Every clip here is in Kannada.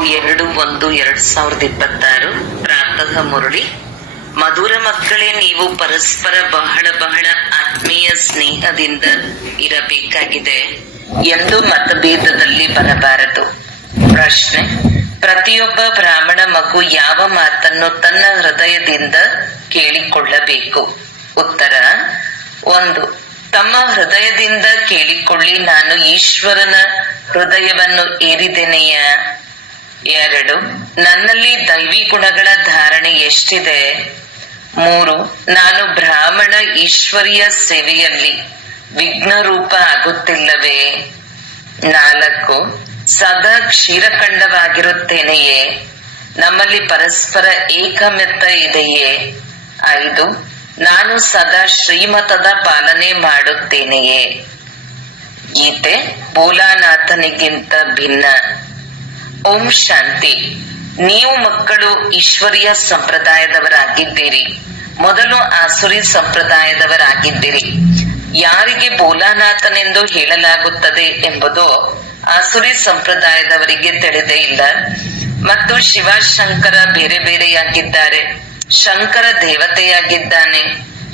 4/1/2026 ಪ್ರಾತಃ ಮುರಳಿ. ಮಧುರ ಮಕ್ಕಳೇ, ನೀವು ಪರಸ್ಪರ ಬಹಳ ಬಹಳ ಆತ್ಮೀಯ ಸ್ನೇಹದಿಂದ ಇರಬೇಕಾಗಿದೆ ಎಂದು ಮತಭೇದದಲ್ಲಿ ಬರಬಾರದು. ಪ್ರಶ್ನೆ: ಪ್ರತಿಯೊಬ್ಬ ಬ್ರಾಹ್ಮಣ ಮಗು ಯಾವ ಮಾತನ್ನು ತನ್ನ ಹೃದಯದಿಂದ ಕೇಳಿಕೊಳ್ಳಬೇಕು? ಉತ್ತರ: 1. ತಮ್ಮ ಹೃದಯದಿಂದ ಕೇಳಿಕೊಳ್ಳಿ, ನಾನು ಈಶ್ವರನ ಹೃದಯವನ್ನು ಏರಿದೆನೆಯ. 2. ನನ್ನಲ್ಲಿ ದೈವಿ ಗುಣಗಳ ಧಾರಣೆ ಎಷ್ಟಿದೆ? 3. ನಾನು ಬ್ರಾಹ್ಮಣ ಈಶ್ವರಿಯ ಸೇವೆಯಲ್ಲಿ ವಿಘ್ನರೂಪ ಆಗುತ್ತಿಲ್ಲವೇ? 4. ಸದಾ ಕ್ಷೀರಖಂಡವಾಗಿರುತ್ತೇನೆಯೇ? ನಮ್ಮಲ್ಲಿ ಪರಸ್ಪರ ಏಕಮತ ಇದೆಯೇ? 5. ನಾನು ಸದಾ ಶ್ರೀಮತದ ಪಾಲನೆ ಮಾಡುತ್ತೇನೆಯೇ? ಗೀತೆ. ಭೋಲಾನಾಥನಿಗಿಂತ ಭಿನ್ನ. ಓಂ ಶಾಂತಿ. ನೀವು ಮಕ್ಕಳು ಈಶ್ವರೀಯ ಸಂಪ್ರದಾಯದವರಾಗಿದ್ದೀರಿ. ಮೊದಲು ಆಸುರಿ ಸಂಪ್ರದಾಯದವರಾಗಿದ್ದೀರಿ. ಯಾರಿಗೆ ಭೋಲಾನಾಥನೆಂದು ಹೇಳಲಾಗುತ್ತದೆ ಎಂಬುದು ಆಸುರಿ ಸಂಪ್ರದಾಯದವರಿಗೆ ತಿಳಿದೇ ಇಲ್ಲ. ಮತ್ತು ಶಿವಶಂಕರ ಬೇರೆ ಬೇರೆಯಾಗಿದ್ದಾರೆ. ಶಂಕರ ದೇವತೆಯಾಗಿದ್ದಾನೆ,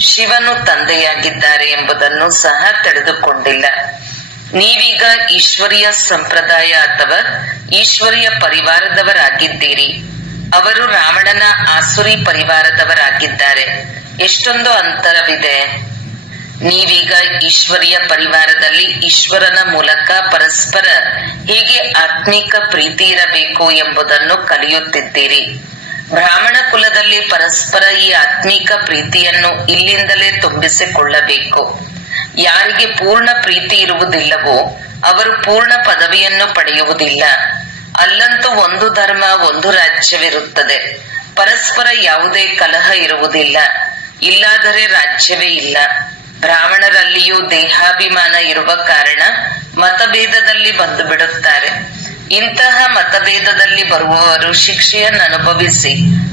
ಶಿವನು ತಂದೆಯಾಗಿದ್ದಾರೆ ಎಂಬುದನ್ನು ಸಹ ತಿಳಿದುಕೊಂಡಿಲ್ಲ. ನೀವೀಗ ಈಶ್ವರೀಯ ಸಂಪ್ರದಾಯ ಅಥವಾ ಈಶ್ವರೀಯ ಪರಿವಾರದವರಾಗಿದ್ದೀರಿ. ಅವರು ರಾವಣನ ಆಸುರಿ ಪರಿವಾರದವರಾಗಿದ್ದಾರೆ. ಎಷ್ಟೊಂದು ಅಂತರವಿದೆ. ನೀವೀಗ ಈಶ್ವರೀಯ ಪರಿವಾರದಲ್ಲಿ ಈಶ್ವರನ ಮೂಲಕ ಪರಸ್ಪರ ಹೇಗೆ ಆತ್ಮಿಕ ಪ್ರೀತಿ ಇರಬೇಕು ಎಂಬುದನ್ನು ಕಲಿಯುತ್ತಿದ್ದೀರಿ. ಬ್ರಾಹ್ಮಣ ಕುಲದಲ್ಲಿ ಪರಸ್ಪರ ಈ ಆತ್ಮಿಕ ಪ್ರೀತಿಯನ್ನು ಇಲ್ಲಿಂದಲೇ ತುಂಬಿಸಿಕೊಳ್ಳಬೇಕು. ಯಾರಿಗೆ ಪೂರ್ಣ ಪ್ರೀತಿ ಇರುವುದಿಲ್ಲವೋ ಅವರು ಪೂರ್ಣ ಪದವಿಯನ್ನು ಪಡೆಯುವುದಿಲ್ಲ. ಅಲ್ಲಂತೂ ಒಂದು ಧರ್ಮ, ಒಂದು ರಾಜ್ಯವಿರುತ್ತದೆ. ಪರಸ್ಪರ ಯಾವುದೇ ಕಲಹ ಇರುವುದಿಲ್ಲ. ಇಲ್ಲಾದರೆ ರಾಜ್ಯವೇ ಇಲ್ಲ. ಬ್ರಾಹ್ಮಣರಲ್ಲಿಯೂ ದೇಹಾಭಿಮಾನ ಇರುವ ಕಾರಣ ಮತಭೇದದಲ್ಲಿ ಬಂದು ಬಿಡುತ್ತಾರೆ. ಇಂತಹ ಮತಭೇದದಲ್ಲಿ ಬರುವವರು ಶಿಕ್ಷೆಯನ್ನು ಅನುಭವಿಸಿ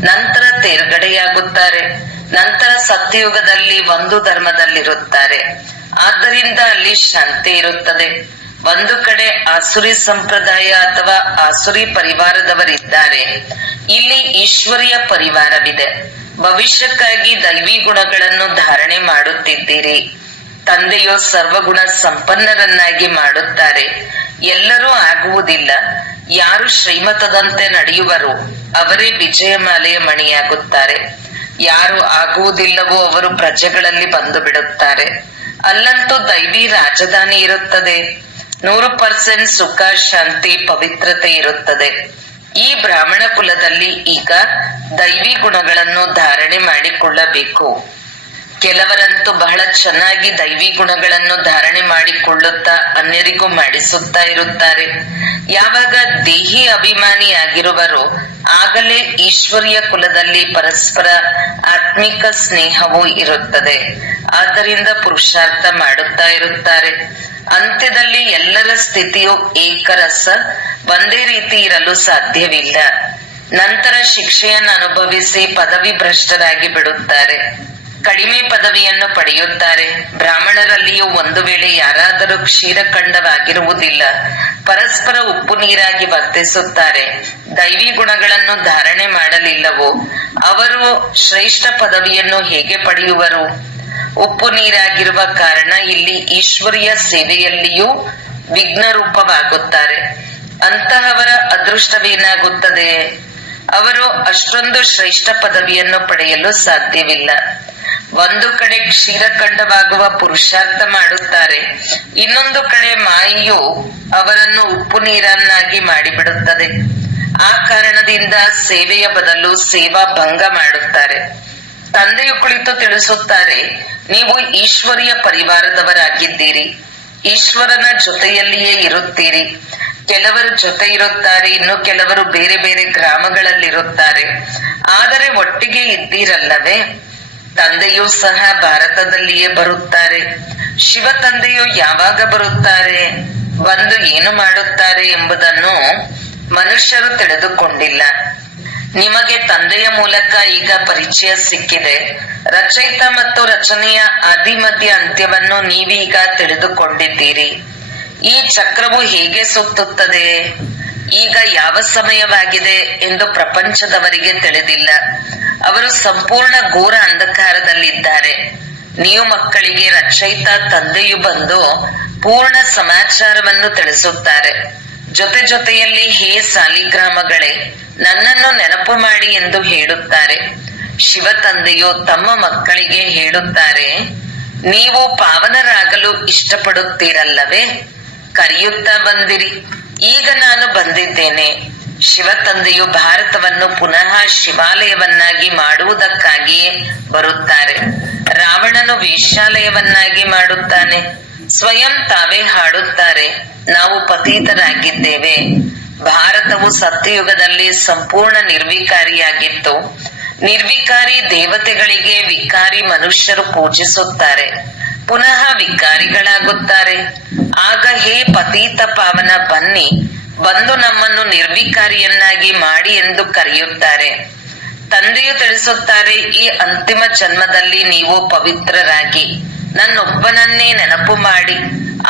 ನಂತರ ತೇರ್ಗಡೆಯಾಗುತ್ತಾರೆ. ನಂತರ ಸತ್ಯಯುಗದಲ್ಲಿ ಒಂದು ಧರ್ಮದಲ್ಲಿರುತ್ತಾರೆ. ಆದ್ದರಿಂದ ಅಲ್ಲಿ ಶಾಂತಿ ಇರುತ್ತದೆ. ಒಂದು ಕಡೆ ಆಸುರಿ ಸಂಪ್ರದಾಯ ಅಥವಾ ಆಸುರಿ ಪರಿವಾರದವರಿದ್ದಾರೆ. ಇಲ್ಲಿ ಈಶ್ವರೀಯ ಪರಿವಾರವಿದೆ. ಭವಿಷ್ಯಕ್ಕಾಗಿ ದೈವಿ ಗುಣಗಳನ್ನು ಧಾರಣೆ ಮಾಡುತ್ತಿದ್ದೀರಿ. ತಂದೆಯು ಸರ್ವಗುಣ ಸಂಪನ್ನರನ್ನಾಗಿ ಮಾಡುತ್ತಾರೆ. ಎಲ್ಲರೂ ಆಗುವುದಿಲ್ಲ. ಯಾರು ಶ್ರೀಮತದಂತೆ ನಡೆಯುವರು ಅವರೇ ವಿಜಯಮಾಲೆಯ ಮಣಿಯಾಗುತ್ತಾರೆ. ಯಾರು ಆಗುವುದಿಲ್ಲವೋ ಅವರು ಪ್ರಜೆಗಳಲ್ಲಿ ಬಂದು ಬಿಡುತ್ತಾರೆ. ಅಲ್ಲಂತೂ ದೈವಿ ರಾಜಧಾನಿ ಇರುತ್ತದೆ. 100% ಸುಖ, ಶಾಂತಿ, ಪವಿತ್ರತೆ ಇರುತ್ತದೆ. ಈ ಬ್ರಾಹ್ಮಣ ಕುಲದಲ್ಲಿ ಈಗ ದೈವಿ ಗುಣಗಳನ್ನು ಧಾರಣೆ ಮಾಡಿಕೊಳ್ಳಬೇಕು. ಕೆಲವರಂತೂ ಬಹಳ ಚೆನ್ನಾಗಿ ದೈವಿ ಗುಣಗಳನ್ನು ಧಾರಣೆ ಮಾಡಿಕೊಳ್ಳುತ್ತಾ ಅನ್ಯರಿಗೂ ಮಾಡಿಸುತ್ತಾ ಇರುತ್ತಾರೆ. ಯಾವಾಗ ದೇಹಿ ಅಭಿಮಾನಿಯಾಗಿರುವರೋ ಆಗಲೇ ಈಶ್ವರೀಯ ಕುಲದಲ್ಲಿ ಪರಸ್ಪರ ಆತ್ಮಿಕ ಸ್ನೇಹವೂ ಇರುತ್ತದೆ. ಆದ್ದರಿಂದ ಪುರುಷಾರ್ಥ ಮಾಡುತ್ತಾ ಇರುತ್ತಾರೆ. ಅಂತ್ಯದಲ್ಲಿ ಎಲ್ಲರ ಸ್ಥಿತಿಯು ಏಕರಸ, ಒಂದೇ ರೀತಿ ಇರಲು ಸಾಧ್ಯವಿಲ್ಲ. ನಂತರ ಶಿಕ್ಷೆಯನ್ನು ಅನುಭವಿಸಿ ಪದವಿ ಭ್ರಷ್ಟರಾಗಿ ಬಿಡುತ್ತಾರೆ. ಕಡಿಮೆ ಪದವಿಯನ್ನು ಪಡೆಯುತ್ತಾರೆ. ಬ್ರಾಹ್ಮಣರಲ್ಲಿಯೂ ಒಂದು ವೇಳೆ ಯಾರಾದರೂ ಕ್ಷೀರಖಂಡವಾಗಿರುವುದಿಲ್ಲ, ಪರಸ್ಪರ ಉಪ್ಪು ನೀರಾಗಿ ವರ್ತಿಸುತ್ತಾರೆ, ದೈವಿ ಗುಣಗಳನ್ನು ಧಾರಣೆ ಮಾಡಲಿಲ್ಲವೋ ಅವರು ಶ್ರೇಷ್ಠ ಪದವಿಯನ್ನು ಹೇಗೆ ಪಡೆಯುವರು? ಉಪ್ಪು ನೀರಾಗಿರುವ ಕಾರಣ ಇಲ್ಲಿ ಈಶ್ವರೀಯ ಸೇವೆಯಲ್ಲಿಯೂ ವಿಘ್ನರೂಪವಾಗುತ್ತಾರೆ. ಅಂತಹವರ ಅದೃಷ್ಟವೇನಾಗುತ್ತದೆ? ಅವರು ಅಷ್ಟೊಂದು ಶ್ರೇಷ್ಠ ಪದವಿಯನ್ನು ಪಡೆಯಲು ಸಾಧ್ಯವಿಲ್ಲ. ಒಂದು ಕಡೆ ಕ್ಷೀರಖಂಡವಾಗುವ ಪುರುಷಾರ್ಥ ಮಾಡುತ್ತಾರೆ, ಇನ್ನೊಂದು ಕಡೆ ಮಾಯೆಯು ಅವರನ್ನು ಉಪ್ಪು ನೀರನ್ನಾಗಿ ಮಾಡಿಬಿಡುತ್ತದೆ. ಆ ಕಾರಣದಿಂದ ಸೇವೆಯ ಬದಲು ಸೇವಾ ಭಂಗ ಮಾಡುತ್ತಾರೆ. ತಂದೆಯು ಕುಳಿತು ತಿಳಿಸುತ್ತಾರೆ, ನೀವು ಈಶ್ವರೀಯ ಪರಿವಾರದವರಾಗಿದ್ದೀರಿ. ಈಶ್ವರನ ಜೊತೆಯಲ್ಲಿಯೇ ಇರುತ್ತೀರಿ. ಕೆಲವರು ಜೊತೆ ಇರುತ್ತಾರೆ, ಇನ್ನು ಕೆಲವರು ಬೇರೆ ಬೇರೆ ಗ್ರಾಮಗಳಲ್ಲಿರುತ್ತಾರೆ. ಆದರೆ ಒಟ್ಟಿಗೆ ಇದ್ದೀರಲ್ಲವೇ? ತಂದೆಯೂ ಸಹ ಭಾರತದಲ್ಲಿಯೇ ಬರುತ್ತಾರೆ. ಶಿವ ತಂದೆಯು ಯಾವಾಗ ಬರುತ್ತಾರೆ, ಬಂದು ಏನು ಮಾಡುತ್ತಾರೆ ಎಂಬುದನ್ನು ಮನುಷ್ಯರು ತಿಳಿದುಕೊಂಡಿಲ್ಲ. ನಿಮಗೆ ತಂದೆಯ ಮೂಲಕ ಈಗ ಪರಿಚಯ ಸಿಕ್ಕಿದೆ. ರಚಯಿತ ಮತ್ತು ರಚನೆಯ ಆದಿ ಮಧ್ಯ ಅಂತ್ಯವನ್ನು ನೀವೀಗ ತಿಳಿದುಕೊಂಡಿದ್ದೀರಿ. ಈ ಚಕ್ರವು ಹೇಗೆ ಸುತ್ತುತ್ತದೆ? ಈಗ ಯಾವ ಸಮಯವಾಗಿದೆ ಎಂದು ಪ್ರಪಂಚದವರಿಗೆ ತಿಳಿದಿಲ್ಲ. ಅವರು ಸಂಪೂರ್ಣ ಘೋರ ಅಂಧಕಾರದಲ್ಲಿದ್ದಾರೆ. ನೀವು ಮಕ್ಕಳಿಗೆ ರಚಯಿತ ತಂದೆಯು ಬಂದು ಪೂರ್ಣ ಸಮಾಚಾರವನ್ನು ತಿಳಿಸುತ್ತಾರೆ. ಜೊತೆ ಜೊತೆಯಲ್ಲಿ ಹೇ ಸಾಲಿಗ್ರಾಮಗಳೇ, ನನ್ನನ್ನು ನೆನಪು ಮಾಡಿ ಎಂದು ಹೇಳುತ್ತಾರೆ. ಶಿವ ತಂದೆಯು ತಮ್ಮ ಮಕ್ಕಳಿಗೆ ಹೇಳುತ್ತಾರೆ, ನೀವು ಪಾವನರಾಗಲು ಇಷ್ಟಪಡುತ್ತೀರಲ್ಲವೇ? ಕರೆಯುತ್ತಾ ಬಂದಿರಿ, ಈಗ ನಾನು ಬಂದಿದ್ದೇನೆ. ಶಿವ ತಂದೆಯು ಭಾರತವನ್ನು ಪುನಃ ಶಿವಾಲಯವನ್ನಾಗಿ ಮಾಡುವುದಕ್ಕಾಗಿಯೇ ಬರುತ್ತಾರೆ. ರಾವಣನು ವೇಶ್ಯಾಲಯವನ್ನಾಗಿ ಮಾಡುತ್ತಾನೆ. ಸ್ವಯಂ ತಾವೇ ಹಾಡುತ್ತಾರೆ, ನಾವು ಪತೀತರಾಗಿದ್ದೇವೆ. ಭಾರತವು ಸತ್ಯಯುಗದಲ್ಲಿ ಸಂಪೂರ್ಣ ನಿರ್ವಿಕಾರಿಯಾಗಿತ್ತು. ನಿರ್ವಿಕಾರಿ ದೇವತೆಗಳಿಗೆ ವಿಕಾರಿ ಮನುಷ್ಯರು ಪೂಜಿಸುತ್ತಾರೆ, ಪುನಃ ವಿಕಾರಿಗಳಾಗುತ್ತಾರೆ. ಆಗ ಹೇ ಪತೀತ ಪಾವನ, ಬನ್ನಿ, ಬಂದು ನಮ್ಮನ್ನು ನಿರ್ವಿಕಾರಿಯನ್ನಾಗಿ ಮಾಡಿ ಎಂದು ಕರೆಯುತ್ತಾರೆ. ತಂದೆಯು ತಿಳಿಸುತ್ತಾರೆ, ಈ ಅಂತಿಮ ಜನ್ಮದಲ್ಲಿ ನೀವು ಪವಿತ್ರರಾಗಿ ನನ್ನೊಬ್ಬನನ್ನೇ ನೆನಪು ಮಾಡಿ,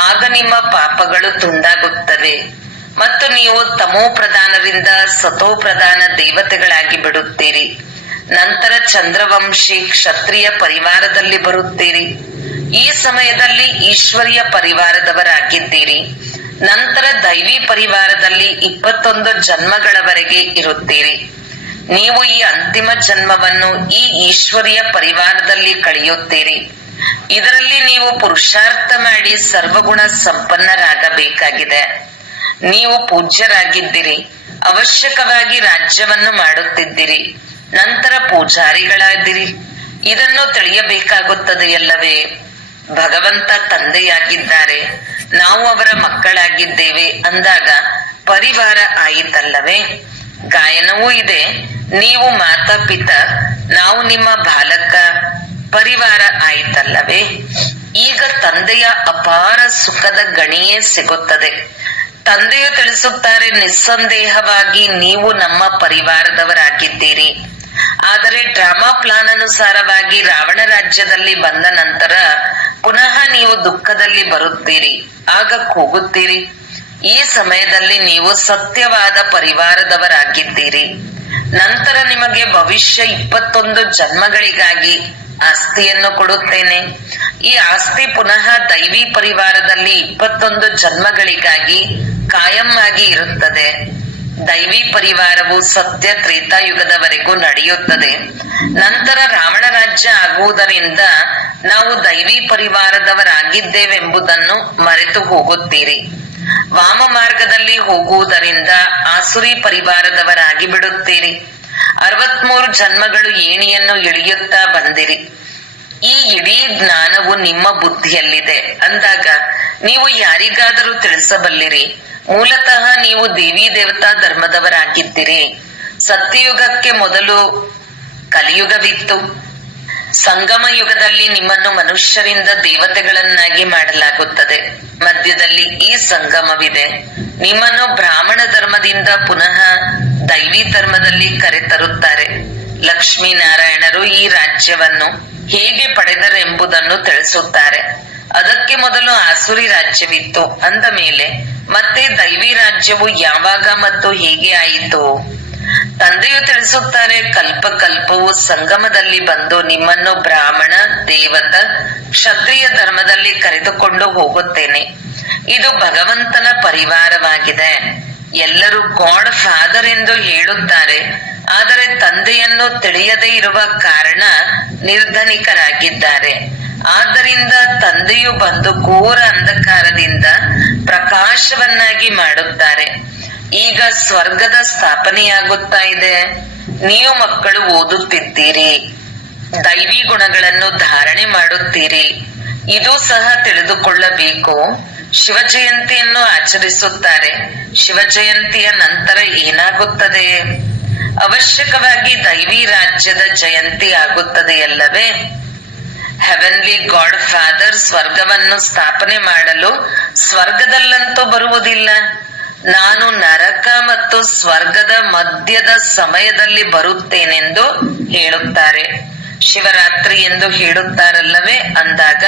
ಆಗ ನಿಮ್ಮ ಪಾಪಗಳು ತುಂಡಾಗುತ್ತವೆ ಮತ್ತು ನೀವು ತಮೋ ಪ್ರಧಾನರಿಂದ ಸತೋ ಪ್ರಧಾನ ದೇವತೆಗಳಾಗಿ ಬಿಡುತ್ತೀರಿ. ನಂತರ ಚಂದ್ರವಂಶಿ ಕ್ಷತ್ರಿಯ ಪರಿವಾರದಲ್ಲಿ ಬರುತ್ತೀರಿ. ಈ ಸಮಯದಲ್ಲಿ ಈಶ್ವರಿಯ ಪರಿವಾರದವರಾಗಿದ್ದೀರಿ. ನಂತರ ದೈವಿ ಪರಿವಾರದಲ್ಲಿ 21 ಜನ್ಮಗಳವರೆಗೆ ಇರುತ್ತೀರಿ. ನೀವು ಈ ಅಂತಿಮ ಜನ್ಮವನ್ನು ಈ ಈಶ್ವರಿಯ ಪರಿವಾರದಲ್ಲಿ ಕಳೆಯುತ್ತೀರಿ. ಇದರಲ್ಲಿ ನೀವು ಪುರುಷಾರ್ಥ ಮಾಡಿ ಸರ್ವಗುಣ ಸಂಪನ್ನರಾಗಬೇಕಾಗಿದೆ. ನೀವು ಪೂಜ್ಯರಾಗಿದ್ದೀರಿ, ಅವಶ್ಯಕವಾಗಿ ರಾಜ್ಯವನ್ನು ಮಾಡುತ್ತಿದ್ದೀರಿ, ನಂತರ ಪೂಜಾರಿಗಳಾದಿರಿ. ಇದನ್ನು ತಿಳಿಯಬೇಕಾಗುತ್ತದೆಯಲ್ಲವೇ? ಭಗವಂತ ತಂದೆಯಾಗಿದ್ದಾರೆ, ನಾವು ಅವರ ಮಕ್ಕಳಾಗಿದ್ದೇವೆ ಅಂದಾಗ ಪರಿವಾರ ಆಯಿತಲ್ಲವೇ? ಗಾಯನವೂ ಇದೆ, ನೀವು ಮಾತಾ ಪಿತಾ, ನಾವು ನಿಮ್ಮ ಬಾಲಕ, ಪರಿವಾರ ಆಯಿತಲ್ಲವೇ? ಈಗ ತಂದೆಯ ಅಪಾರ ಸುಖದ ಗಣಿಯೇ ಸಿಗುತ್ತದೆ. ತಂದೆಯು ತಿಳಿಸುತ್ತಾರೆ, ನಿಸ್ಸಂದೇಹವಾಗಿ ನೀವು ನಮ್ಮ ಪರಿವಾರದವರಾಗಿದ್ದೀರಿ. ಆದರೆ ಡ್ರಾಮಾ ಪ್ಲಾನ್ ಅನುಸಾರವಾಗಿ ರಾವಣ ರಾಜ್ಯದಲ್ಲಿ ಬಂದ ನಂತರ ಪುನಃ ನೀವು ದುಃಖದಲ್ಲಿ ಬರುತ್ತೀರಿ. ಆಗ ಕೂಗುತ್ತೀರಿ. ಈ ಸಮಯದಲ್ಲಿ ನೀವು ಸತ್ಯವಾದ ಪರಿವಾರದವರಾಗಿದ್ದೀರಿ. ನಂತರ ನಿಮಗೆ ಭವಿಷ್ಯ 21 ಜನ್ಮಗಳಿಗಾಗಿ ಆಸ್ತಿಯನ್ನು ಕೊಡುತ್ತೇನೆ. ಈ ಆಸ್ತಿ ಪುನಃ ದೈವಿ ಪರಿವಾರದಲ್ಲಿ 21 ಜನ್ಮಗಳಿಗಾಗಿ ಕಾಯಂ ಆಗಿ ಇರುತ್ತದೆ. ದೈವಿ ಪರಿವಾರವು ಸತ್ಯ ತ್ರೇತಾಯುಗದವರೆಗೂ ನಡೆಯುತ್ತದೆ. ನಂತರ ರಾವಣ ರಾಜ್ಯ ಆಗುವುದರಿಂದ ನಾವು ದೈವಿ ಪರಿವಾರದವರಾಗಿದ್ದೇವೆಂಬುದನ್ನು ಮರೆತು ಹೋಗುತ್ತೀರಿ. ವಾಮ ಮಾರ್ಗದಲ್ಲಿ ಹೋಗುವುದರಿಂದ ಆಸುರಿ ಪರಿವಾರದವರಾಗಿ ಬಿಡುತ್ತೀರಿ. 63 ಜನ್ಮಗಳು ಏಣಿಯನ್ನು ಇಳಿಯುತ್ತಾ ಬಂದಿರಿ. ಈ ಇಡೀ ಜ್ಞಾನವು ನಿಮ್ಮ ಬುದ್ಧಿಯಲ್ಲಿದೆ ಅಂದಾಗ ನೀವು ಯಾರಿಗಾದರೂ ತಿಳಿಸಬಲ್ಲಿರಿ. ಮೂಲತಃ ನೀವು ದೇವಿ ದೇವತಾ ಧರ್ಮದವರಾಗಿದ್ದೀರಿ. ಸತ್ಯಯುಗಕ್ಕೆ ಮೊದಲು ಕಲಿಯುಗವಿತ್ತು. ಸಂಗಮ ಯುಗದಲ್ಲಿ ನಿಮ್ಮನ್ನು ಮನುಷ್ಯರಿಂದ ದೇವತೆಗಳನ್ನಾಗಿ ಮಾಡಲಾಗುತ್ತದೆ. ಮಧ್ಯದಲ್ಲಿ ಈ ಸಂಗಮವಿದೆ. ನಿಮ್ಮನ್ನು ಬ್ರಾಹ್ಮಣ ಧರ್ಮದಿಂದ ಪುನಃ ದೈವಿ ಧರ್ಮದಲ್ಲಿ ಕರೆತರುತ್ತಾರೆ. ಲಕ್ಷ್ಮೀನಾರಾಯಣರು ಈ ರಾಜ್ಯವನ್ನು ಹೇಗೆ ಪಡೆದರೆಂಬುದನ್ನು ತಿಳಿಸುತ್ತಾರೆ. ಅದಕ್ಕೆ ಮೊದಲು ಆಸುರಿ ರಾಜ್ಯವಿತ್ತು ಅಂದ ಮೇಲೆ ಮತ್ತೆ ದೈವಿ ರಾಜ್ಯವು ಯಾವಾಗ ಮತ್ತು ಹೇಗೆ ಆಯಿತು? ತಂದೆಯು ತಿಳಿಸುತ್ತಾರೆ, ಕಲ್ಪ ಕಲ್ಪವು ಸಂಗಮದಲ್ಲಿ ಬಂದು ನಿಮ್ಮನ್ನು ಬ್ರಾಹ್ಮಣ, ದೇವತ, ಕ್ಷತ್ರಿಯ ಧರ್ಮದಲ್ಲಿ ಕರೆದುಕೊಂಡು ಹೋಗುತ್ತೇನೆ. ಇದು ಭಗವಂತನ ಪರಿವಾರವಾಗಿದೆ. ಎಲ್ಲರೂ ಗಾಡ್ ಫಾದರ್ ಎಂದು ಹೇಳುತ್ತಾರೆ, ಆದರೆ ತಂದೆಯನ್ನು ತಿಳಿಯದೇ ಇರುವ ಕಾರಣ ನಿರ್ಧನಿಕರಾಗಿದ್ದಾರೆ. ಆದ್ದರಿಂದ ತಂದೆಯು ಬಂದು ಘೋರ ಅಂಧಕಾರದಿಂದ ಪ್ರಕಾಶವನ್ನಾಗಿ ಮಾಡುತ್ತಾರೆ. ಈಗ ಸ್ವರ್ಗದ ಸ್ಥಾಪನೆಯಾಗುತ್ತಾ ಇದೆ. ನೀವು ಮಕ್ಕಳು ಓದುತ್ತಿದ್ದೀರಿ, ದೈವಿ ಗುಣಗಳನ್ನು ಧಾರಣೆ ಮಾಡುತ್ತೀರಿ. ಇದು ಸಹ ತಿಳಿದುಕೊಳ್ಳಬೇಕು. ಶಿವ ಜಯಂತಿಯನ್ನು ಆಚರಿಸುತ್ತಾರೆ. ಶಿವ ಜಯಂತಿಯ ನಂತರ ಏನಾಗುತ್ತದೆ? ಅವಶ್ಯಕವಾಗಿ ದೈವಿ ರಾಜ್ಯದ ಜಯಂತಿ ಆಗುತ್ತದೆಯಲ್ಲವೇ? ಹೆವೆನ್ಲಿ ಗಾಡ್ ಫಾದರ್ ಸ್ವರ್ಗವನ್ನು ಸ್ಥಾಪನೆ ಮಾಡಲು ಸ್ವರ್ಗದಲ್ಲಂತೂ ಬರುವುದಿಲ್ಲ. ನಾನು ನರಕ ಮತ್ತು ಸ್ವರ್ಗದ ಮಧ್ಯದ ಸಮಯದಲ್ಲಿ ಬರುತ್ತೇನೆಂದು ಹೇಳುತ್ತಾರೆ. ಶಿವರಾತ್ರಿ ಎಂದು ಹೇಳುತ್ತಾರಲ್ಲವೇ? ಅಂದಾಗ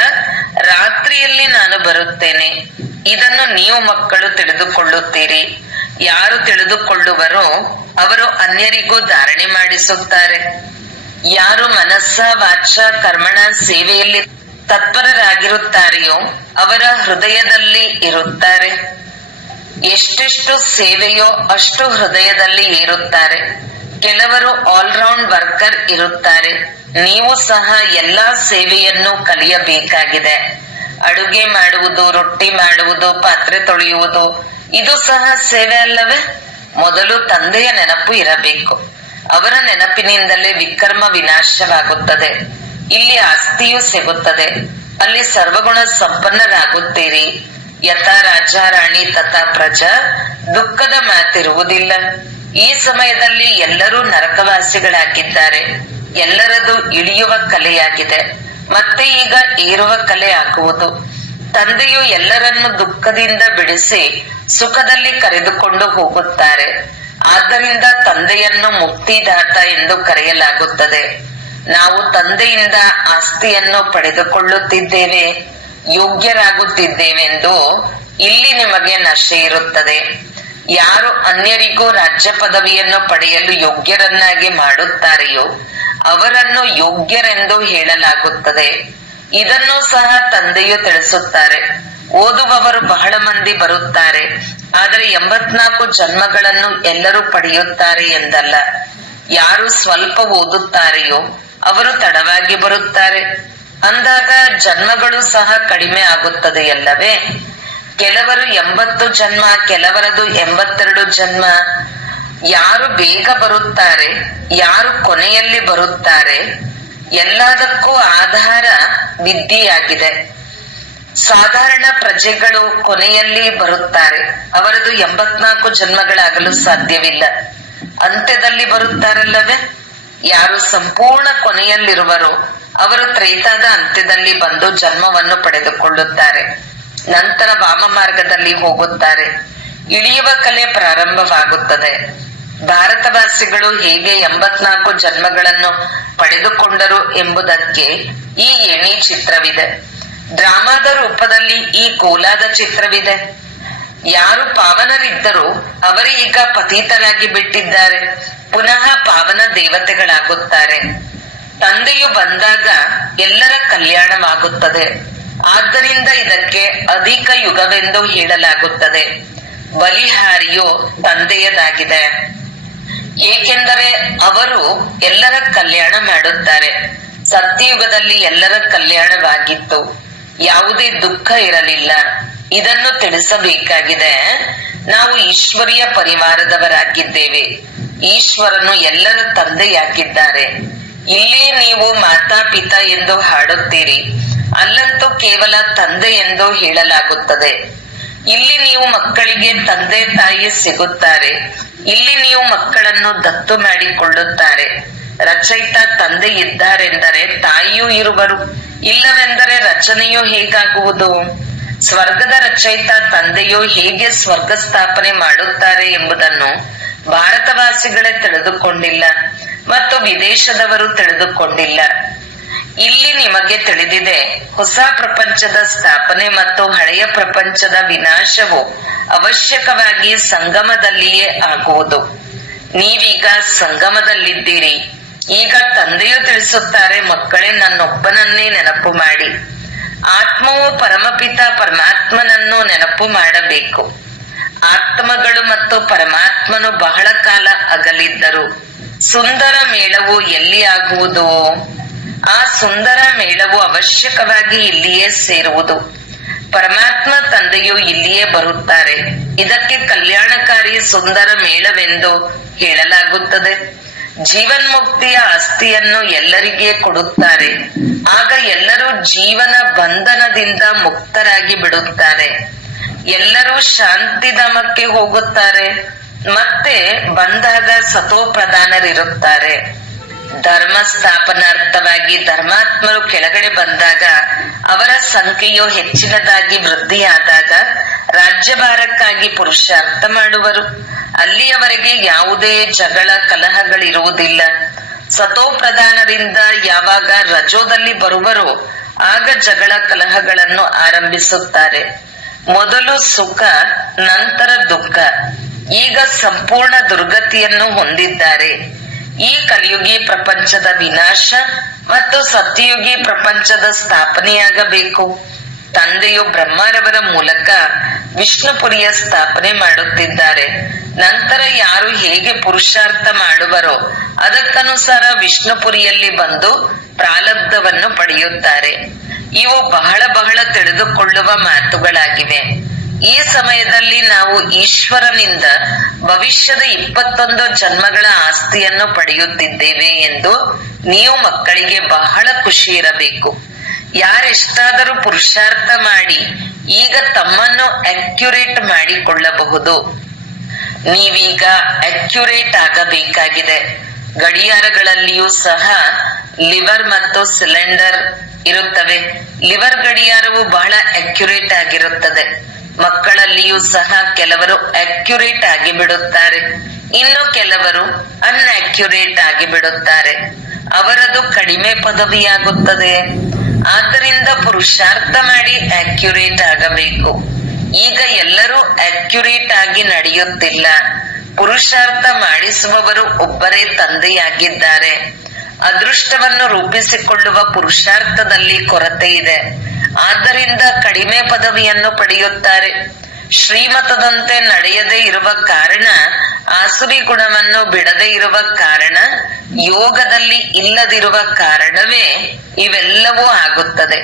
ರಾತ್ರಿಯಲ್ಲಿ ನಾನು ಬರುತ್ತೇನೆ. ಇದನ್ನು ನೀವು ಮಕ್ಕಳು ತಿಳಿದುಕೊಳ್ಳುತ್ತೀರಿ. ಯಾರು ತಿಳಿದುಕೊಳ್ಳುವರೋ ಅವರು ಅನ್ಯರಿಗೂ ಧಾರಣೆ ಮಾಡಿಸುತ್ತಾರೆ. ಯಾರು ಮನಸ್ಸ ವಾಚ ಕರ್ಮಣ ಸೇವೆಯಲ್ಲಿ ತತ್ಪರರಾಗಿರುತ್ತಾರೆಯೋ ಅವರ ಹೃದಯದಲ್ಲಿ ಇರುತ್ತಾರೆ. ಎಷ್ಟೆಷ್ಟು ಸೇವೆಯೋ ಅಷ್ಟು ಹೃದಯದಲ್ಲಿ ಇರುತ್ತಾರೆ. ಕೆಲವರು ಆಲ್ರೌಂಡ್ ವರ್ಕರ್ ಇರುತ್ತಾರೆ. ನೀವು ಸಹ ಎಲ್ಲಾ ಸೇವೆಯನ್ನು ಕಲಿಯಬೇಕಾಗಿದೆ. ಅಡುಗೆ ಮಾಡುವುದು, ರೊಟ್ಟಿ ಮಾಡುವುದು, ಪಾತ್ರೆ ತೊಳೆಯುವುದು ಇದು ಸಹ ಸೇವೆ ಅಲ್ಲವೇ? ಮೊದಲು ತಂದೆಯ ನೆನಪು ಇರಬೇಕು. ಅವರ ನೆನಪಿನಿಂದಲೇ ವಿಕರ್ಮ ವಿನಾಶವಾಗುತ್ತದೆ. ಇಲ್ಲಿ ಆಸ್ತಿಯೂ ಸಿಗುತ್ತದೆ. ಅಲ್ಲಿ ಸರ್ವಗುಣ ಸಂಪನ್ನರಾಗುತ್ತೀರಿ. ಯಥಾ ರಾಜ ರಾಣಿ ತಥಾ ಪ್ರಜಾ, ದುಃಖದ ಮಾತಿರುವುದಿಲ್ಲ. ಈ ಸಮಯದಲ್ಲಿ ಎಲ್ಲರೂ ನರಕವಾಸಿಗಳಾಗಿದ್ದಾರೆ. ಎಲ್ಲರದು ಇಳಿಯುವ ಕಲೆಯಾಗಿದೆ. ಮತ್ತೆ ಈಗ ಏರುವ ಕಲೆ ಆಗುವುದು. ತಂದೆಯು ಎಲ್ಲರನ್ನು ದುಃಖದಿಂದ ಬಿಡಿಸಿ ಸುಖದಲ್ಲಿ ಕರೆದುಕೊಂಡು ಹೋಗುತ್ತಾರೆ. ಆದ್ದರಿಂದ ತಂದೆಯನ್ನು ಮುಕ್ತಿದಾತ ಎಂದು ಕರೆಯಲಾಗುತ್ತದೆ. ನಾವು ತಂದೆಯಿಂದ ಆಸ್ತಿಯನ್ನು ಪಡೆದುಕೊಳ್ಳುತ್ತಿದ್ದೇವೆ, ಯೋಗ್ಯರಾಗುತ್ತಿದ್ದೇವೆಂದು ಇಲ್ಲಿ ನಿಮಗೆ ನಶೆ ಇರುತ್ತದೆ. ಯಾರು ಅನ್ಯರಿಗೂ ರಾಜ್ಯ ಪದವಿಯನ್ನು ಪಡೆಯಲು ಯೋಗ್ಯರನ್ನಾಗಿ ಮಾಡುತ್ತಾರೆಯೋ ಅವರನ್ನು ಯೋಗ್ಯರೆಂದು ಹೇಳಲಾಗುತ್ತದೆ. ಇದನ್ನು ಸಹ ತಂದೆಯು ತಿಳಿಸುತ್ತಾರೆ. ಓದುವವರು ಬಹಳ ಮಂದಿ ಬರುತ್ತಾರೆ, ಆದರೆ 84 ಜನ್ಮಗಳನ್ನು ಎಲ್ಲರೂ ಪಡೆಯುತ್ತಾರೆ ಎಂದಲ್ಲ. ಯಾರು ಸ್ವಲ್ಪ ಓದುತ್ತಾರೆಯೋ ಅವರು ತಡವಾಗಿ ಬರುತ್ತಾರೆ. ಅಂದಾಗ ಜನ್ಮಗಳು ಸಹ ಕಡಿಮೆ ಆಗುತ್ತದೆಯಲ್ಲವೇ? ಕೆಲವರು 80 ಜನ್ಮ, ಕೆಲವರದು 82 ಜನ್ಮ. ಯಾರು ಬೇಗ ಬರುತ್ತಾರೆ, ಯಾರು ಕೊನೆಯಲ್ಲಿ ಬರುತ್ತಾರೆ, ಎಲ್ಲದಕ್ಕೂ ಆಧಾರ ವಿದ್ಯೆಯಾಗಿದೆ. ಸಾಧಾರಣ ಪ್ರಜೆಗಳು ಕೊನೆಯಲ್ಲಿ ಬರುತ್ತಾರೆ. ಅವರದು 84 ಜನ್ಮಗಳಾಗಲು ಸಾಧ್ಯವಿಲ್ಲ. ಅಂತ್ಯದಲ್ಲಿ ಬರುತ್ತಾರಲ್ಲವೇ? ಯಾರು ಸಂಪೂರ್ಣ ಕೊನೆಯಲ್ಲಿರುವರೋ ಅವರು ತ್ರೇತಾದ ಅಂತ್ಯದಲ್ಲಿ ಬಂದು ಜನ್ಮವನ್ನು ಪಡೆದುಕೊಳ್ಳುತ್ತಾರೆ. ನಂತರ ವಾಮ ಮಾರ್ಗದಲ್ಲಿ ಹೋಗುತ್ತಾರೆ. ಇಳಿಯುವ ಕಲೆ ಪ್ರಾರಂಭವಾಗುತ್ತದೆ. ಭಾರತವಾಸಿಗಳು ಹೇಗೆ 84 ಜನ್ಮಗಳನ್ನು ಪಡೆದುಕೊಂಡರು ಎಂಬುದಕ್ಕೆ ಈ ಎಣಿ ಚಿತ್ರವಿದೆ. ಡ್ರಾಮಾದ ರೂಪದಲ್ಲಿ ಈ ಗೋಲಾದ ಚಿತ್ರವಿದೆ. ಯಾರು ಪಾವನರಿದ್ದರೂ ಅವರು ಈಗ ಪತೀತರಾಗಿ ಬಿಟ್ಟಿದ್ದಾರೆ. ಪುನಃ ಪಾವನ ದೇವತೆಗಳಾಗುತ್ತಾರೆ. ತಂದೆಯು ಬಂದಾಗ ಎಲ್ಲರ ಕಲ್ಯಾಣವಾಗುತ್ತದೆ. ಆದ್ದರಿಂದ ಇದಕ್ಕೆ ಅಧಿಕ ಯುಗವೆಂದು ಹೇಳಲಾಗುತ್ತದೆ. ಬಲಿಹಾರಿಯು ತಂದೆಯದಾಗಿದೆ, ಏಕೆಂದರೆ ಅವರು ಎಲ್ಲರ ಕಲ್ಯಾಣ ಮಾಡುತ್ತಾರೆ. ಸತ್ಯಯುಗದಲ್ಲಿ ಎಲ್ಲರ ಕಲ್ಯಾಣವಾಗಿತ್ತು, ಯಾವುದೇ ದುಃಖ ಇರಲಿಲ್ಲ. ಇದನ್ನು ತಿಳಿಸಬೇಕಾಗಿದೆ. ನಾವು ಈಶ್ವರೀಯ ಪರಿವಾರದವರಾಗಿದ್ದೇವೆ. ಈಶ್ವರನು ಎಲ್ಲರ ತಂದೆಯಾಗಿದ್ದಾರೆ. ಇಲ್ಲಿ ನೀವು ಮಾತಾ ಪಿತಾ ಎಂದು ಹಾಡುತ್ತೀರಿ, ಅಲ್ಲಂತೂ ಕೇವಲ ತಂದೆ ಎಂದು ಹೇಳಲಾಗುತ್ತದೆ. ಇಲ್ಲಿ ನೀವು ಮಕ್ಕಳಿಗೆ ತಂದೆ ತಾಯಿ ಸಿಗುತ್ತಾರೆ. ಇಲ್ಲಿ ನೀವು ಮಕ್ಕಳನ್ನು ದತ್ತು ಮಾಡಿಕೊಳ್ಳುತ್ತಾರೆ. ರಚಯಿತ ತಂದೆ ಇದ್ದಾರೆಂದರೆ ತಾಯಿಯೂ ಇರುವರು, ಇಲ್ಲವೆಂದರೆ ರಚನೆಯು ಹೇಗಾಗುವುದು? ಸ್ವರ್ಗದ ರಚಯಿತ ತಂದೆಯು ಹೇಗೆ ಸ್ವರ್ಗ ಸ್ಥಾಪನೆ ಮಾಡುತ್ತಾರೆ ಎಂಬುದನ್ನು ಭಾರತವಾಸಿಗಳೇ ತಿಳಿದುಕೊಂಡಿಲ್ಲ ಮತ್ತು ವಿದೇಶದವರು ತಿಳಿದುಕೊಂಡಿಲ್ಲ. ಇಲ್ಲಿ ನಿಮಗೆ ತಿಳಿದಿದೆ, ಹೊಸ ಪ್ರಪಂಚದ ಸ್ಥಾಪನೆ ಮತ್ತು ಹಳೆಯ ಪ್ರಪಂಚದ ವಿನಾಶವು ಅವಶ್ಯಕವಾಗಿ ಸಂಗಮದಲ್ಲಿಯೇ ಆಗುವುದು. ನೀವೀಗ ಸಂಗಮದಲ್ಲಿದ್ದೀರಿ. ಈಗ ತಂದೆಯು ತಿಳಿಸುತ್ತಾರೆ, ಮಕ್ಕಳೇ, ನನ್ನೊಬ್ಬನನ್ನೇ ನೆನಪು ಮಾಡಿ. ಆತ್ಮವು ಪರಮಪಿತ ಪರಮಾತ್ಮನನ್ನು ನೆನಪು ಮಾಡಬೇಕು. ಆತ್ಮಗಳು ಮತ್ತು ಪರಮಾತ್ಮನು ಬಹಳ ಕಾಲ ಅಗಲಿದ್ದರು. ಸುಂದರ ಮೇಳವು ಎಲ್ಲಿ ಆಗುವುದು? ಆ ಸುಂದರ ಮೇಳವು ಅವಶ್ಯಕವಾಗಿ ಇಲ್ಲಿಯೇ ಸೇರುವುದು. ಪರಮಾತ್ಮ ತಂದೆಯು ಇಲ್ಲಿಯೇ ಬರುತ್ತಾರೆ. ಇದಕ್ಕೆ ಕಲ್ಯಾಣಕಾರಿ ಸುಂದರ ಮೇಳವೆಂದು ಹೇಳಲಾಗುತ್ತದೆ. ಜೀವನ್ಮುಕ್ತಿಯ ಆಸ್ತಿಯನ್ನು ಎಲ್ಲರಿಗೆ ಕೊಡುತ್ತಾರೆ. ಆಗ ಎಲ್ಲರೂ ಜೀವನ ಬಂಧನದಿಂದ ಮುಕ್ತರಾಗಿ ಬಿಡುತ್ತಾರೆ. ಎಲ್ಲರೂ ಶಾಂತಿಧಾಮಕ್ಕೆ ಹೋಗುತ್ತಾರೆ. ಮತ್ತೆ ಬಂದಾಗ ಸತೋಪ್ರಧಾನರಿರುತ್ತಾರೆ. ಧರ್ಮ ಸ್ಥಾಪನಾರ್ಥವಾಗಿ ಧರ್ಮಾತ್ಮರು ಕೆಳಗಡೆ ಬಂದಾಗ ಅವರ ಸಂಖ್ಯೆಯು ಹೆಚ್ಚಿನದಾಗಿ ವೃದ್ಧಿಯಾದಾಗ ರಾಜ್ಯಭಾರಕ್ಕಾಗಿ ಪುರುಷಾರ್ಥ ಮಾಡುವರು. ಅಲ್ಲಿಯವರೆಗೆ ಯಾವುದೇ ಜಗಳ ಕಲಹಗಳಿರುವುದಿಲ್ಲ. ಸತೋಪ್ರಧಾನರಿಂದ ಯಾವಾಗ ರಜೋದಲ್ಲಿ ಬರುವರೋ ಆಗ ಜಗಳ ಕಲಹಗಳನ್ನು ಆರಂಭಿಸುತ್ತಾರೆ. ಮೊದಲು ಸುಖ, ನಂತರ ದುಃಖ. ಈಗ ಸಂಪೂರ್ಣ ದುರ್ಗತಿಯನ್ನು ಹೊಂದಿದ್ದಾರೆ. ಈ ಕಲಿಯುಗಿ ಪ್ರಪಂಚದ ವಿನಾಶ ಮತ್ತು ಸತ್ಯಯುಗಿ ಪ್ರಪಂಚದ ಸ್ಥಾಪನೆಯಾಗಬೇಕು. ತಂದೆಯು ಬ್ರಹ್ಮರವರ ಮೂಲಕ ವಿಷ್ಣುಪುರಿಯ ಸ್ಥಾಪನೆ ಮಾಡುತ್ತಿದ್ದಾರೆ. ನಂತರ ಯಾರು ಹೇಗೆ ಪುರುಷಾರ್ಥ ಮಾಡುವರೋ ಅದಕ್ಕನುಸಾರ ವಿಷ್ಣುಪುರಿಯಲ್ಲಿ ಬಂದು ಪ್ರಾರಬ್ಧವನ್ನು ಪಡೆಯುತ್ತಾರೆ. ಇವು ಬಹಳ ಬಹಳ ತಿಳಿದುಕೊಳ್ಳುವ ಮಾತುಗಳಾಗಿವೆ. ಈ ಸಮಯದಲ್ಲಿ ನಾವು ಈಶ್ವರನಿಂದ ಭವಿಷ್ಯದ 21 ಜನ್ಮಗಳ ಆಸ್ತಿಯನ್ನು ಪಡೆಯುತ್ತಿದ್ದೇವೆ ಎಂದು ನೀವು ಮಕ್ಕಳಿಗೆ ಬಹಳ ಖುಷಿ ಇರಬೇಕು. ಯಾರೆಷ್ಟಾದರೂ ಪುರುಷಾರ್ಥ ಮಾಡಿ ಈಗ ತಮ್ಮನ್ನು ಅಕ್ಯುರೇಟ್ ಮಾಡಿಕೊಳ್ಳಬಹುದು. ನೀವೀಗ ಅಕ್ಯುರೇಟ್ ಆಗಬೇಕಾಗಿದೆ. ಗಡಿಯಾರಗಳಲ್ಲಿಯೂ ಸಹ ಲಿವರ್ ಮತ್ತು ಸಿಲಿಂಡರ್ ಇರುತ್ತವೆ. ಲಿವರ್ ಗಡಿಯಾರವು ಬಹಳ ಅಕ್ಯುರೇಟ್ ಆಗಿರುತ್ತದೆ. ಮಕ್ಕಳಲ್ಲಿಯೂ ಸಹ ಕೆಲವರು ಅಕ್ಯುರೇಟ್ ಆಗಿ ಬಿಡುತ್ತಾರೆ, ಇನ್ನು ಕೆಲವರು ಅನ್ಅಕ್ಯುರೇಟ್ ಆಗಿ ಬಿಡುತ್ತಾರೆ. ಅವರದು ಕಡಿಮೆ ಪದವಿಯಾಗುತ್ತದೆ. ಆದ್ದರಿಂದ ಪುರುಷಾರ್ಥ ಮಾಡಿ ಅಕ್ಯುರೇಟ್ ಆಗಬೇಕು. ಈಗ ಎಲ್ಲರೂ ಅಕ್ಯುರೇಟ್ ಆಗಿ ನಡೆಯುತ್ತಿಲ್ಲ. ಪುರುಷಾರ್ಥ ಮಾಡಿಸುವವರು ಒಬ್ಬರೇ ತಂದೆಯಾಗಿದ್ದಾರೆ. ಅದೃಷ್ಟವನ್ನು ರೂಪಿಸಿಕೊಳ್ಳುವ ಪುರುಷಾರ್ಥದಲ್ಲಿ ಕೊರತೆ ಇದೆ. ಆದ್ದರಿಂದ ಕಡಿಮೆ ಪದವಿಯನ್ನು ಪಡೆಯುತ್ತಾರೆ. ಶ್ರೀಮತದಂತೆ ನಡೆಯದೇ ಇರುವ ಕಾರಣ, ಆಸುರಿ ಗುಣವನ್ನು ಬಿಡದೇ ಇರುವ ಕಾರಣ, ಯೋಗದಲ್ಲಿ ಇಲ್ಲದಿರುವ ಕಾರಣವೇ ಇವೆಲ್ಲವೂ ಆಗುತ್ತದೆ.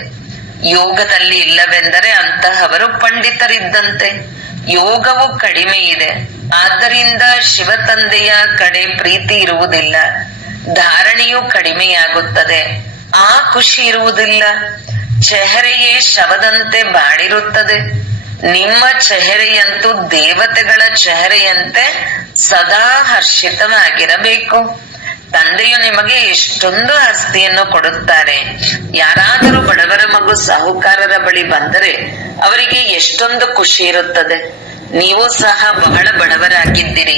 ಯೋಗದಲ್ಲಿ ಇಲ್ಲವೆಂದರೆ ಅಂತಹವರು ಪಂಡಿತರಿದ್ದಂತೆ. ಯೋಗವು ಕಡಿಮೆ ಇದೆ. ಆದ್ದರಿಂದ ಶಿವ ತಂದೆಯ ಕಡೆ ಪ್ರೀತಿ ಇರುವುದಿಲ್ಲ. ಧಾರಣೆಯು ಕಡಿಮೆಯಾಗುತ್ತದೆ. ಆ ಖುಷಿ ಇರುವುದಿಲ್ಲ. ಚೆಹರೆಯೇ ಶವದಂತೆ ಬಾಡಿರುತ್ತದೆ. ನಿಮ್ಮ ಚೆಹರೆಯಂತೂ ದೇವತೆಗಳ ಚೆಹರೆಯಂತೆ ಸದಾ ಹರ್ಷಿತವಾಗಿರಬೇಕು. ತಂದೆಯು ನಿಮಗೆ ಎಷ್ಟೊಂದು ಆಸ್ತಿಯನ್ನು ಕೊಡುತ್ತಾರೆ. ಯಾರಾದರೂ ಬಡವರ ಮಗು ಸಾಹುಕಾರರ ಬಳಿ ಬಂದರೆ ಅವರಿಗೆ ಎಷ್ಟೊಂದು ಖುಷಿ ಇರುತ್ತದೆ. ನೀವು ಸಹ ಬಹಳ ಬಡವರಾಗಿದ್ದೀರಿ.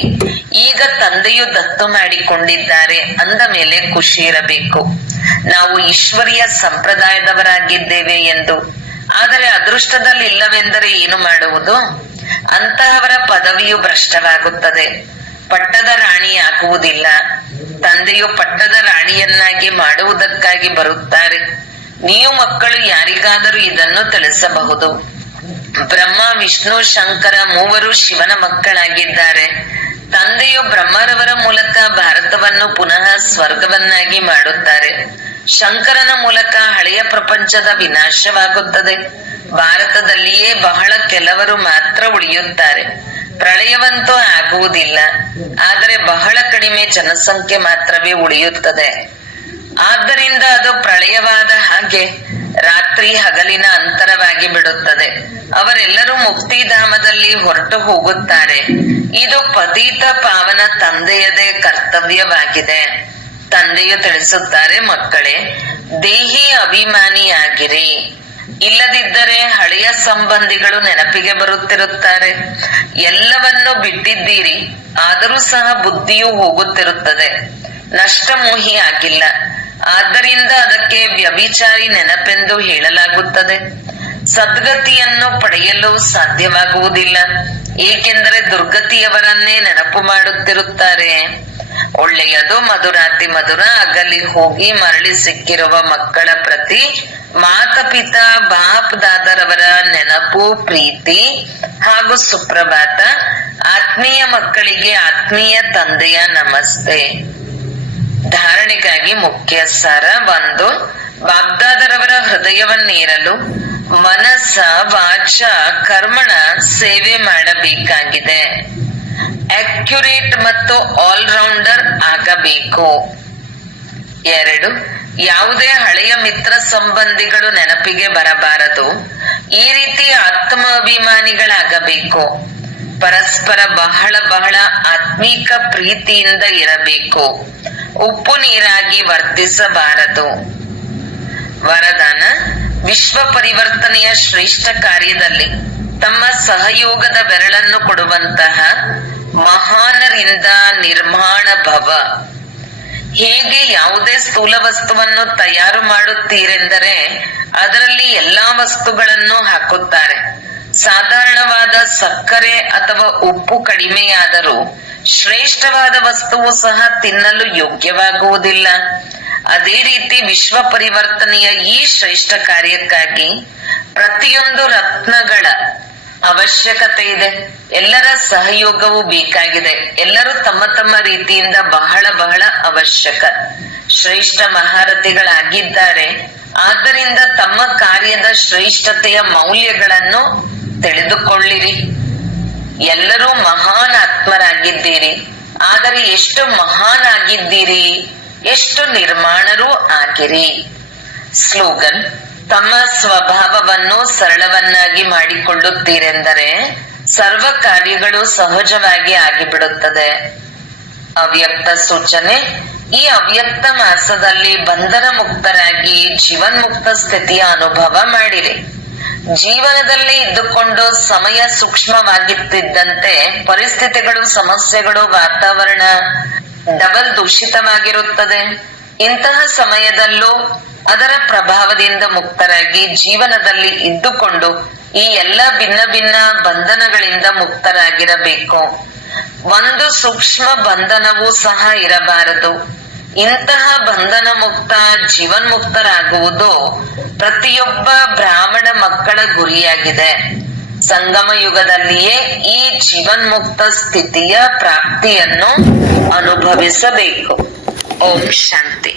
ಈಗ ತಂದೆಯು ದತ್ತು ಮಾಡಿಕೊಂಡಿದ್ದಾರೆ ಅಂದ ಮೇಲೆ ಖುಷಿ ಇರಬೇಕು. ನಾವು ಈಶ್ವರಿಯ ಸಂಪ್ರದಾಯದವರಾಗಿದ್ದೇವೆ ಎಂದು. ಆದರೆ ಅದೃಷ್ಟದಲ್ಲಿ ಇಲ್ಲವೆಂದರೆ ಏನು ಮಾಡುವುದು? ಅಂತಹವರ ಪದವಿಯು ಭ್ರಷ್ಟವಾಗುತ್ತದೆ. ಪಟ್ಟದ ರಾಣಿಯಾಗುವುದಿಲ್ಲ. ತಂದೆಯು ಪಟ್ಟದ ರಾಣಿಯನ್ನಾಗಿ ಮಾಡುವುದಕ್ಕಾಗಿ ಬರುತ್ತಾರೆ. ನೀವು ಮಕ್ಕಳು ಯಾರಿಗಾದರೂ ಇದನ್ನು ತಿಳಿಸಬಹುದು. ಬ್ರಹ್ಮ, ವಿಷ್ಣು, ಶಂಕರ ಮೂವರು ಶಿವನ ಮಕ್ಕಳಾಗಿದ್ದಾರೆ. ತಂದೆಯು ಬ್ರಹ್ಮರವರ ಮೂಲಕ ಭಾರತವನ್ನು ಪುನಃ ಸ್ವರ್ಗವನ್ನಾಗಿ ಮಾಡುತ್ತಾರೆ. ಶಂಕರನ ಮೂಲಕ ಹಳೆಯ ಪ್ರಪಂಚದ ವಿನಾಶವಾಗುತ್ತದೆ. ಭಾರತದಲ್ಲಿಯೇ ಬಹಳ ಕೆಲವರು ಮಾತ್ರ ಉಳಿಯುತ್ತಾರೆ. ಪ್ರಳಯವಂತೂ ಆಗುವುದಿಲ್ಲ. ಆದರೆ ಬಹಳ ಕಡಿಮೆ ಜನಸಂಖ್ಯೆ ಮಾತ್ರವೇ ಉಳಿಯುತ್ತದೆ. ಆದ್ದರಿಂದ ಅದು ಪ್ರಳಯವಾದ ಹಾಗೆ ರಾತ್ರಿ ಹಗಲಿನ ಅಂತರವಾಗಿ ಬಿಡುತ್ತದೆ. ಅವರೆಲ್ಲರೂ ಮುಕ್ತಿಧಾಮದಲ್ಲಿ ಹೊರಟು ಹೋಗುತ್ತಾರೆ. ಇದು ಪತೀತ ಪಾವನ ತಂದೆಯದೇ ಕರ್ತವ್ಯವಾಗಿದೆ. ತಂದೆಯು ತಿಳಿಸುತ್ತಾರೆ, ಮಕ್ಕಳೇ, ದೇಹಿ ಅಭಿಮಾನಿಯಾಗಿರಿ. ಇಲ್ಲದಿದ್ದರೆ ಹಳೆಯ ಸಂಬಂಧಿಗಳು ನೆನಪಿಗೆ ಬರುತ್ತಿರುತ್ತಾರೆ. ಎಲ್ಲವನ್ನೂ ಬಿಟ್ಟಿದ್ದೀರಿ, ಆದರೂ ಸಹ ಬುದ್ಧಿಯು ಹೋಗುತ್ತಿರುತ್ತದೆ. ನಷ್ಟಮೋಹಿ ಆಗಿಲ್ಲ. ಆದ್ದರಿಂದ ಅದಕ್ಕೆ ವ್ಯಭಿಚಾರಿ ನೆನಪೆಂದು ಹೇಳಲಾಗುತ್ತದೆ. ಸದ್ಗತಿಯನ್ನು ಪಡೆಯಲು ಸಾಧ್ಯವಾಗುವುದಿಲ್ಲ, ಏಕೆಂದರೆ ದುರ್ಗತಿಯವರನ್ನೇ ನೆನಪು ಮಾಡುತ್ತಿರುತ್ತಾರೆ. ಒಳ್ಳೆಯದು, ಮಧುರಾತಿ ಮಧುರ. ಅಗಲಿ ಹೋಗಿ ಮರಳಿ ಸಿಕ್ಕಿರುವ ಮಕ್ಕಳ ಪ್ರತಿ ಮಾತಪಿತಾ ಬಾಪ್ ದಾದರವರ ನೆನಪು, ಪ್ರೀತಿ ಹಾಗೂ ಸುಪ್ರಭಾತ. ಆತ್ಮೀಯ ಮಕ್ಕಳಿಗೆ ಆತ್ಮೀಯ ತಂದೆಯ ನಮಸ್ತೆ. ಧಾರಣೆಗಾಗಿ ಮುಖ್ಯ ಸಾರ. 1. ಬಾಗ್ದಾದರವರ ಹೃದಯವನ್ನೇರಲು ಮನಸ್ಸ, ವಾಚ, ಕರ್ಮಣ ಸೇವೆ ಮಾಡಬೇಕಾಗಿದೆ. ಅಕ್ಯುರೇಟ್ ಮತ್ತು ಆಲ್ರೌಂಡರ್ ಆಗಬೇಕು. 2. ಯಾವುದೇ ಹಳೆಯ ಮಿತ್ರ ಸಂಬಂಧಿಗಳು ನೆನಪಿಗೆ ಬರಬಾರದು. ಈ ರೀತಿ ಆತ್ಮಾಭಿಮಾನಿಗಳಾಗಬೇಕು. ಪರಸ್ಪರ ಬಹಳ ಬಹಳ ಆತ್ಮೀಕ ಪ್ರೀತಿಯಿಂದ ಇರಬೇಕು. ಉಪ್ಪು ನೀರಾಗಿ ವರ್ತಿಸಬಾರದು. ವರದಾನ: ವಿಶ್ವ ಪರಿವರ್ತನೆಯ ಶ್ರೇಷ್ಠ ಕಾರ್ಯದಲ್ಲಿ ತಮ್ಮ ಸಹಯೋಗದ ಬೆರಳನ್ನು ಕೊಡುವಂತಹ ಮಹಾನರಿಂದ ನಿರ್ಮಾಣ ಭವ. ಹೇಗೆ ಯಾವುದೇ ಸ್ಥೂಲ ವಸ್ತುವನ್ನು ತಯಾರು ಮಾಡುತ್ತೀರೆಂದರೆ ಅದರಲ್ಲಿ ಎಲ್ಲಾ ವಸ್ತುಗಳನ್ನು ಹಾಕುತ್ತಾರೆ. ಸಾಧಾರಣವಾದ ಸಕ್ಕರೆ ಅಥವಾ ಉಪ್ಪು ಕಡಿಮೆಯಾದರೂ ಶ್ರೇಷ್ಠವಾದ ವಸ್ತುವು ಸಹ ತಿನ್ನಲು ಯೋಗ್ಯವಾಗುವುದಿಲ್ಲ. ಅದೇ ರೀತಿ ವಿಶ್ವ ಪರಿವರ್ತನೆಯ ಈ ಶ್ರೇಷ್ಠ ಕಾರ್ಯಕ್ಕಾಗಿ ಪ್ರತಿಯೊಂದು ರತ್ನಗಳ ಅವಶ್ಯಕತೆ ಇದೆ. ಎಲ್ಲರ ಸಹಯೋಗವೂ ಬೇಕಾಗಿದೆ. ಎಲ್ಲರೂ ತಮ್ಮ ತಮ್ಮ ರೀತಿಯಿಂದ ಬಹಳ ಬಹಳ ಅವಶ್ಯಕ. ಶ್ರೇಷ್ಠ ಮಹಾರಥಿಗಳಾಗಿದ್ದಾರೆ. ಆದ್ದರಿಂದ ತಮ್ಮ ಕಾರ್ಯದ ಶ್ರೇಷ್ಠತೆಯ ಮೌಲ್ಯಗಳನ್ನು ತಿಳಿದುಕೊಳ್ಳಿರಿ. ಎಲ್ಲರೂ ಮಹಾನ್ ಆತ್ಮರಾಗಿದ್ದೀರಿ. ಆದರೆ ಎಷ್ಟು ಮಹಾನ್ ಆಗಿದ್ದೀರಿ, ಎಷ್ಟು ನಿರ್ಮಾಣರೂ ಆಗಿರಿ. ಸ್ಲೋಗನ್: ತಮ್ಮ ಸ್ವಭಾವವನ್ನು ಸರಳವನ್ನಾಗಿ ಮಾಡಿಕೊಳ್ಳುತ್ತೀರೆಂದರೆ ಸರ್ವ ಕಾರ್ಯಗಳು ಸಹಜವಾಗಿ ಆಗಿಬಿಡುತ್ತದೆ. ಅವ್ಯಕ್ತ ಸೂಚನೆ: ಈ ಅವ್ಯಕ್ತ ಮಾಸದಲ್ಲಿ ಬಂಧನ ಮುಕ್ತರಾಗಿ ಜೀವನ್ಮುಕ್ತ ಸ್ಥಿತಿಯ ಅನುಭವ ಮಾಡಿರಿ. ಜೀವನದಲ್ಲಿ ಇದ್ದುಕೊಂಡು ಸಮಯ ಸೂಕ್ಷ್ಮವಾಗಿತ್ತಿದ್ದಂತೆ ಪರಿಸ್ಥಿತಿಗಳು, ಸಮಸ್ಯೆಗಳು, ವಾತಾವರಣ ಡಬಲ್ ದೂಷಿತವಾಗಿರುತ್ತದೆ. ಇಂತಹ ಸಮಯದಲ್ಲೂ ಅದರ ಪ್ರಭಾವದಿಂದ ಮುಕ್ತರಾಗಿ ಜೀವನದಲ್ಲಿ ಇದ್ದುಕೊಂಡು ಈ ಎಲ್ಲ ಭಿನ್ನ ಭಿನ್ನ ಬಂಧನಗಳಿಂದ ಮುಕ್ತರಾಗಿರಬೇಕು. ಒಂದು ಸೂಕ್ಷ್ಮ ಬಂಧನವೂ ಸಹ ಇರಬಾರದು. ಇಂತಹ ಬಂಧನ ಮುಕ್ತ ಜೀವನ್ಮುಕ್ತರಾಗುವುದು ಪ್ರತಿಯೊಬ್ಬ ಬ್ರಾಹ್ಮಣ ಮಕ್ಕಳ ಗುರಿಯಾಗಿದೆ. ಸಂಗಮ ಯುಗದಲ್ಲಿಯೇ ಈ ಜೀವನ್ಮುಕ್ತ ಸ್ಥಿತಿಯ ಪ್ರಾಪ್ತಿಯನ್ನು ಅನುಭವಿಸಬೇಕು. ಓಂ ಶಾಂತಿ.